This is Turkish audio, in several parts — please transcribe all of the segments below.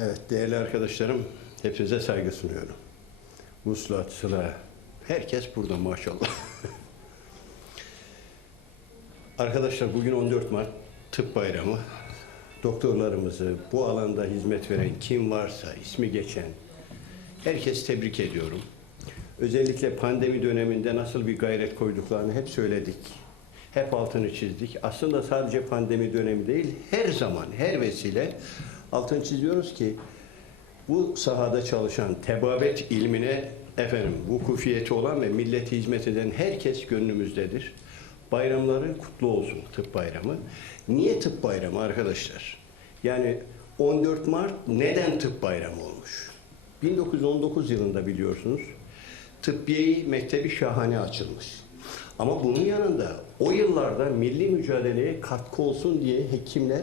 Evet değerli arkadaşlarım hepinize saygı sunuyorum. Vuslat, Sıla, herkes burada maşallah. Arkadaşlar bugün 14 Mart Tıp Bayramı. Doktorlarımızı, bu alanda hizmet veren kim varsa, ismi geçen herkes tebrik ediyorum. Özellikle pandemi döneminde nasıl bir gayret koyduklarını hep söyledik. Hep altını çizdik. Aslında sadece pandemi dönemi değil, her zaman, her vesile altını çiziyoruz ki bu sahada çalışan tebabet ilmine efendim vukufiyeti olan ve millete hizmet eden herkes gönlümüzdedir. Bayramları kutlu olsun tıp bayramı. Niye tıp bayramı arkadaşlar? Yani 14 Mart neden tıp bayramı olmuş? 1919 yılında biliyorsunuz Tıbbiye Mektebi Şahane açılmış. Ama bunun yanında o yıllarda milli mücadeleye katkı olsun diye hekimler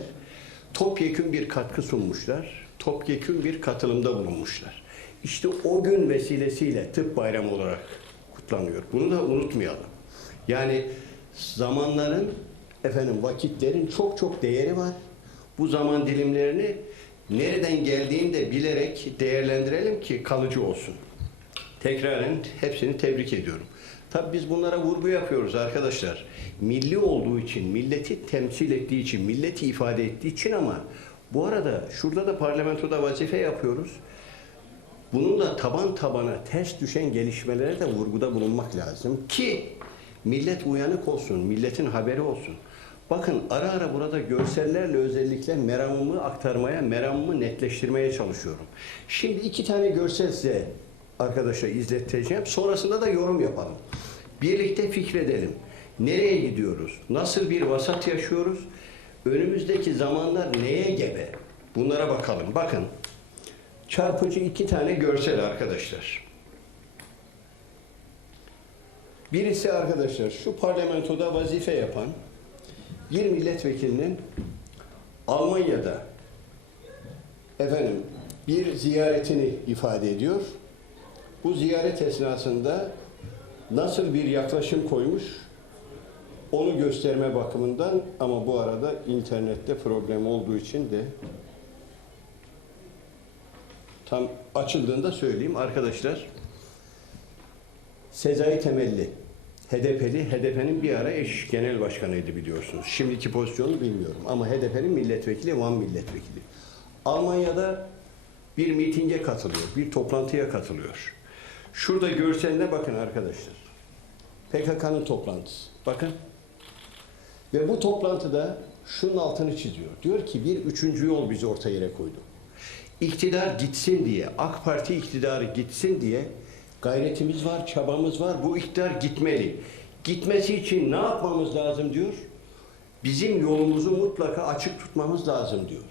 topyekün bir katkı sunmuşlar. Topyekün bir katılımda bulunmuşlar. İşte o gün vesilesiyle tıp bayramı olarak kutlanıyor. Bunu da unutmayalım. Yani zamanların, efendim vakitlerin çok çok değeri var. Bu zaman dilimlerini nereden geldiğini de bilerek değerlendirelim ki kalıcı olsun. Tekraren hepsini tebrik ediyorum. Tabii biz bunlara vurgu yapıyoruz arkadaşlar. Milli olduğu için, milleti temsil ettiği için, milleti ifade ettiği için ama bu arada şurada da parlamentoda vazife yapıyoruz. Bununla taban tabana ters düşen gelişmelere de vurguda bulunmak lazım ki millet uyanık olsun, milletin haberi olsun. Bakın ara ara burada görsellerle özellikle meramımı aktarmaya, meramımı netleştirmeye çalışıyorum. Şimdi iki tane görsel size arkadaşlar izleteceğim. Sonrasında da yorum yapalım. Birlikte fikredelim. Nereye gidiyoruz? Nasıl bir vasat yaşıyoruz? Önümüzdeki zamanlar neye gebe? Bunlara bakalım. Bakın. Çarpıcı iki tane görsel arkadaşlar. Birisi arkadaşlar şu parlamentoda vazife yapan bir milletvekilinin Almanya'da efendim bir ziyaretini ifade ediyor. Bu ziyaret esnasında nasıl bir yaklaşım koymuş onu gösterme bakımından ama bu arada internette problem olduğu için de tam açıldığında söyleyeyim arkadaşlar. Sezai Temelli HDP'li, HDP'nin bir ara eş genel başkanıydı biliyorsunuz. Şimdiki pozisyonu bilmiyorum ama HDP'nin milletvekili, Van milletvekili. Almanya'da bir mitinge katılıyor, bir toplantıya katılıyor. Şurada görseline bakın arkadaşlar. PKK'nın toplantısı. Bakın. Ve bu toplantıda şunun altını çiziyor. Diyor ki bir üçüncü yol bizi orta yere koydu. İktidar gitsin diye, AK Parti iktidarı gitsin diye gayretimiz var, çabamız var. Bu iktidar gitmeli. Gitmesi için ne yapmamız lazım diyor. Bizim yolumuzu mutlaka açık tutmamız lazım diyor.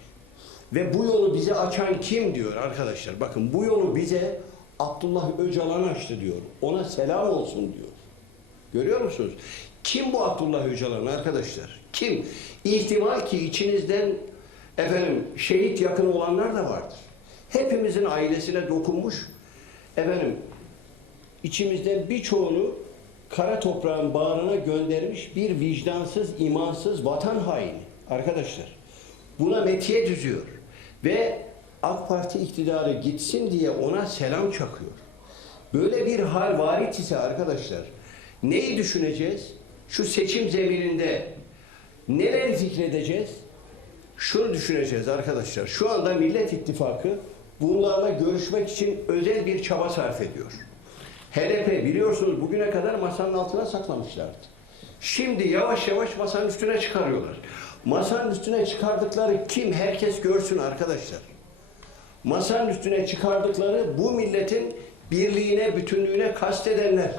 Ve bu yolu bize açan kim diyor arkadaşlar. Bakın bu yolu bize Abdullah Öcalan açtı diyor. Ona selam olsun diyor. Görüyor musunuz? Kim bu Abdullah Öcalan arkadaşlar? Kim? İhtimal ki içinizden efendim şehit yakın olanlar da vardır. Hepimizin ailesine dokunmuş. Efendim içimizden birçoğunu kara toprağın bağrına göndermiş bir vicdansız, imansız vatan haini. Arkadaşlar buna metiye düzüyor. Ve AK Parti iktidarı gitsin diye ona selam çakıyor. Böyle bir hal varit ise arkadaşlar neyi düşüneceğiz? Şu seçim zemininde neler zikredeceğiz? Şunu düşüneceğiz arkadaşlar. Şu anda Millet İttifakı bunlarla görüşmek için özel bir çaba sarf ediyor. HDP biliyorsunuz bugüne kadar masanın altına saklamışlardı. Şimdi yavaş yavaş masanın üstüne çıkarıyorlar. Masanın üstüne çıkardıkları kim? Herkes görsün arkadaşlar. Masanın üstüne çıkardıkları bu milletin birliğine, bütünlüğüne kastedenler.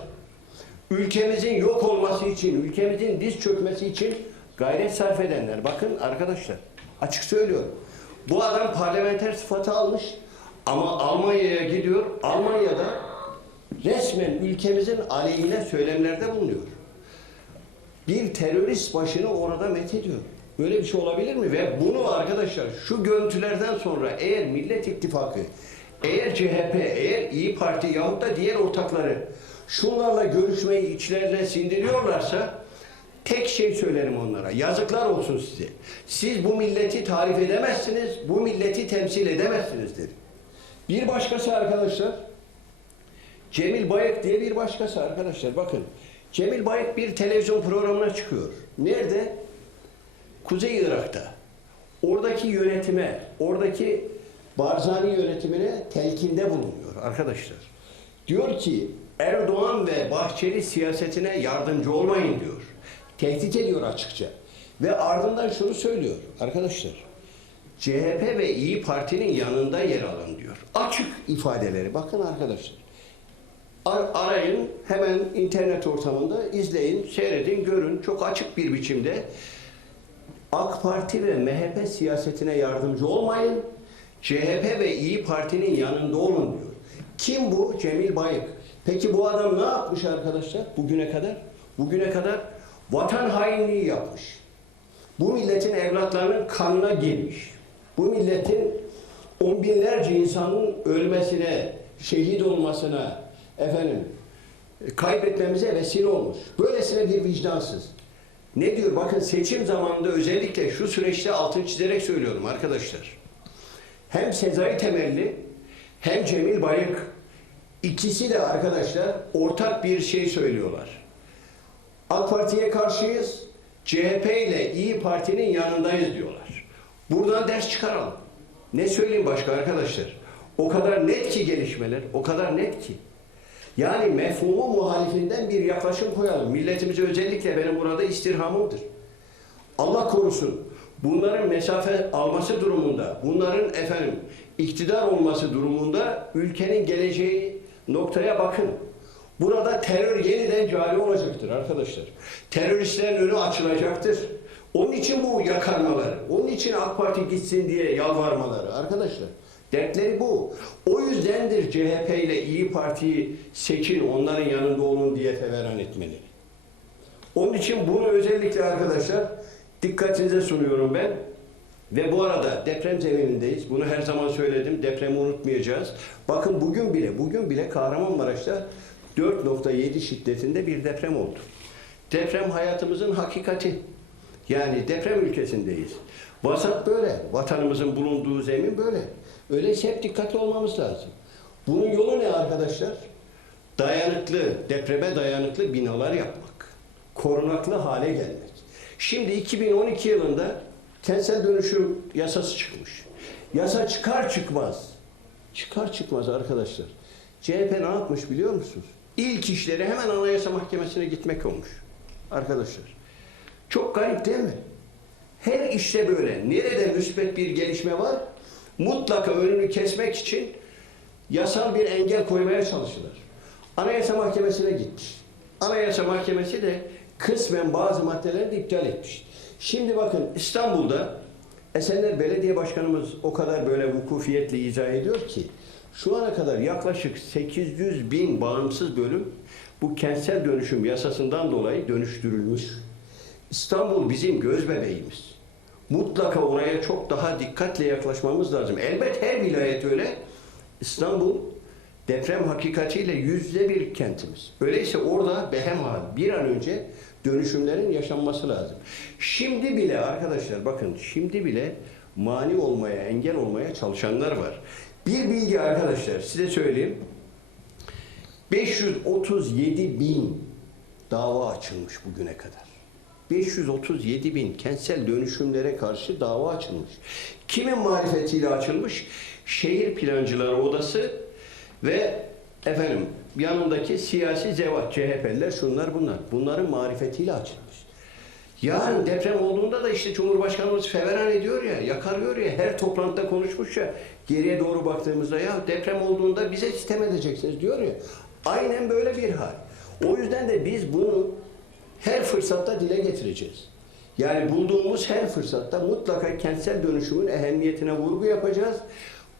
Ülkemizin yok olması için, ülkemizin diz çökmesi için gayret sarf edenler. Bakın arkadaşlar, açık söylüyorum. Bu adam parlamenter sıfatı almış ama Almanya'ya gidiyor. Almanya'da resmen ülkemizin aleyhine söylemlerde bulunuyor. Bir terörist başını orada methediyor. Böyle bir şey olabilir mi? Ve bunu arkadaşlar şu görüntülerden sonra eğer Millet İttifakı, eğer CHP, eğer İyi Parti yahut da diğer ortakları şunlarla görüşmeyi içlerine sindiriyorlarsa Tek şey söylerim onlara. Yazıklar olsun size. Siz bu milleti tarif edemezsiniz, bu milleti temsil edemezsiniz dedim. Bir başkası arkadaşlar, Cemil Bayık diye bir başkası arkadaşlar. Bakın, Cemil Bayık bir televizyon programına çıkıyor. Nerede? Kuzey Irak'ta. Oradaki yönetime, oradaki Barzani yönetimine telkinde bulunuyor arkadaşlar. Diyor ki Erdoğan ve Bahçeli siyasetine yardımcı olmayın diyor. Tehdit ediyor açıkça. Ve ardından şunu söylüyor arkadaşlar. CHP ve İyi Parti'nin yanında yer alın diyor. Açık ifadeleri. Bakın arkadaşlar. Ar- arayın hemen internet ortamında izleyin, seyredin, görün. Çok açık bir biçimde AK Parti ve MHP siyasetine yardımcı olmayın. CHP ve İyi Parti'nin yanında olun diyor. Kim bu? Cemil Bayık. Peki bu adam ne yapmış arkadaşlar bugüne kadar? Bugüne kadar vatan hainliği yapmış. Bu milletin evlatlarının kanına girmiş. Bu milletin on binlerce insanın ölmesine, şehit olmasına, efendim kaybetmemize vesile olmuş. Böylesine bir vicdansız. Ne diyor? Bakın seçim zamanında özellikle şu süreçte altını çizerek söylüyorum arkadaşlar. Hem Sezai Temelli hem Cemil Bayık ikisi de arkadaşlar ortak bir şey söylüyorlar. AK Parti'ye karşıyız, CHP ile İyi Parti'nin yanındayız diyorlar. Buradan ders çıkaralım. Ne söyleyeyim başka arkadaşlar? O kadar net ki gelişmeler, o kadar net ki. Yani mefhumu muhalifinden bir yaklaşım koyalım. Milletimize özellikle benim burada istirhamımdır. Allah korusun bunların mesafe alması durumunda, bunların efendim iktidar olması durumunda ülkenin geleceği noktaya bakın. Burada terör yeniden cari olacaktır arkadaşlar. Teröristlerin önü açılacaktır. Onun için bu yakarmaları, onun için AK Parti gitsin diye yalvarmaları arkadaşlar. Dertleri bu. O yüzdendir CHP ile İyi Parti'yi seçin, onların yanında olun diye feveran etmeleri. Onun için bunu özellikle arkadaşlar dikkatinize sunuyorum ben. Ve bu arada deprem zeminindeyiz. Bunu her zaman söyledim. Depremi unutmayacağız. Bakın bugün bile, bugün bile Kahramanmaraş'ta 4.7 şiddetinde bir deprem oldu. Deprem hayatımızın hakikati. Yani deprem ülkesindeyiz. Vasat böyle. Vatanımızın bulunduğu zemin böyle. Öyleyse hep dikkatli olmamız lazım. Bunun yolu ne arkadaşlar? Dayanıklı, depreme dayanıklı binalar yapmak. Korunaklı hale gelmek. Şimdi 2012 yılında kentsel dönüşüm yasası çıkmış. Yasa çıkar çıkmaz. Çıkar çıkmaz arkadaşlar. CHP ne yapmış biliyor musunuz? İlk işleri hemen Anayasa Mahkemesi'ne gitmek olmuş. Arkadaşlar. Çok garip değil mi? Her işte böyle. Nerede müsbet bir gelişme var? Mutlaka önünü kesmek için yasal bir engel koymaya çalışırlar. Anayasa Mahkemesi'ne gitmiş. Anayasa Mahkemesi de kısmen bazı maddeleri de iptal etmiş. Şimdi bakın İstanbul'da Esenler Belediye Başkanımız o kadar böyle vukufiyetle izah ediyor ki şu ana kadar yaklaşık 800 bin bağımsız bölüm bu kentsel dönüşüm yasasından dolayı dönüştürülmüş. İstanbul bizim göz bebeğimiz. Mutlaka oraya çok daha dikkatle yaklaşmamız lazım. Elbet her vilayet öyle. İstanbul deprem hakikatiyle yüzde bir kentimiz. Öyleyse orada behemhal bir an önce dönüşümlerin yaşanması lazım. Şimdi bile arkadaşlar bakın şimdi bile mani olmaya, engel olmaya çalışanlar var. Bir bilgi arkadaşlar size söyleyeyim. 537 bin dava açılmış bugüne kadar. 537 bin kentsel dönüşümlere karşı dava açılmış. Kimin marifetiyle açılmış? Şehir Plancıları Odası ve efendim yanındaki siyasi zevat, CHP'liler şunlar bunlar. Bunların marifetiyle açılmış. Yarın deprem olduğunda da işte Cumhurbaşkanımız feveran ediyor ya, yakarıyor ya, her toplantıda konuşmuş ya, geriye doğru baktığımızda ya deprem olduğunda bize sistem edeceksiniz diyor ya. Aynen böyle bir hal. O yüzden de biz bunu her fırsatta dile getireceğiz. Yani bulduğumuz her fırsatta mutlaka kentsel dönüşümün ehemmiyetine vurgu yapacağız.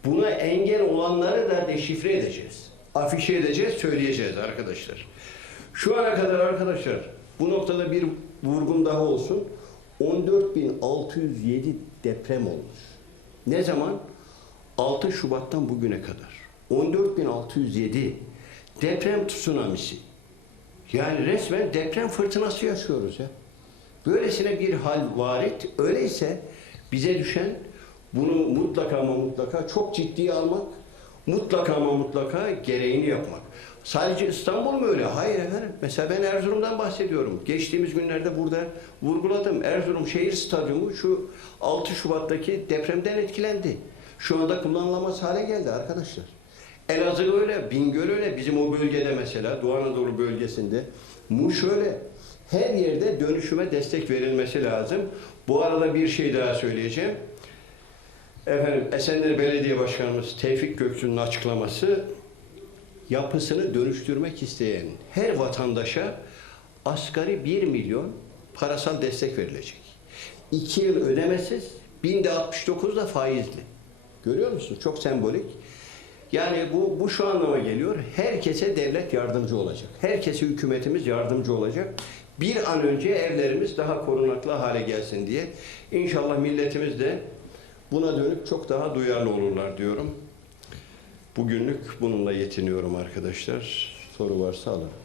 Buna engel olanları da deşifre edeceğiz. Afişe edeceğiz, söyleyeceğiz arkadaşlar. Şu ana kadar arkadaşlar bu noktada bir vurgum daha olsun. 14.607 deprem olmuş. Ne zaman? 6 Şubat'tan bugüne kadar. 14.607 deprem tsunamisi. Yani resmen deprem fırtınası yaşıyoruz ya. Böylesine bir hal varit. Öyleyse bize düşen bunu mutlaka ama mutlaka çok ciddiye almak, mutlaka ama mutlaka gereğini yapmak. Sadece İstanbul mu öyle? Hayır efendim. Mesela ben Erzurum'dan bahsediyorum. Geçtiğimiz günlerde burada vurguladım. Erzurum Şehir Stadyumu şu 6 Şubat'taki depremden etkilendi. Şu anda kullanılamaz hale geldi arkadaşlar. Elazığ öyle, Bingöl öyle. Bizim o bölgede mesela Doğu Anadolu bölgesinde Muş öyle. Her yerde dönüşüme destek verilmesi lazım. Bu arada bir şey daha söyleyeceğim. Efendim Esenler Belediye Başkanımız Tevfik Göksu'nun açıklaması yapısını dönüştürmek isteyen her vatandaşa asgari 1 milyon parasal destek verilecek. 2 yıl ödemesiz, binde 69 da faizli. Görüyor musun? Çok sembolik. Yani bu, bu şu anlama geliyor. Herkese devlet yardımcı olacak. Herkese hükümetimiz yardımcı olacak. Bir an önce evlerimiz daha korunaklı hale gelsin diye. İnşallah milletimiz de buna dönük çok daha duyarlı olurlar diyorum. Bugünlük bununla yetiniyorum arkadaşlar. Soru varsa alırım.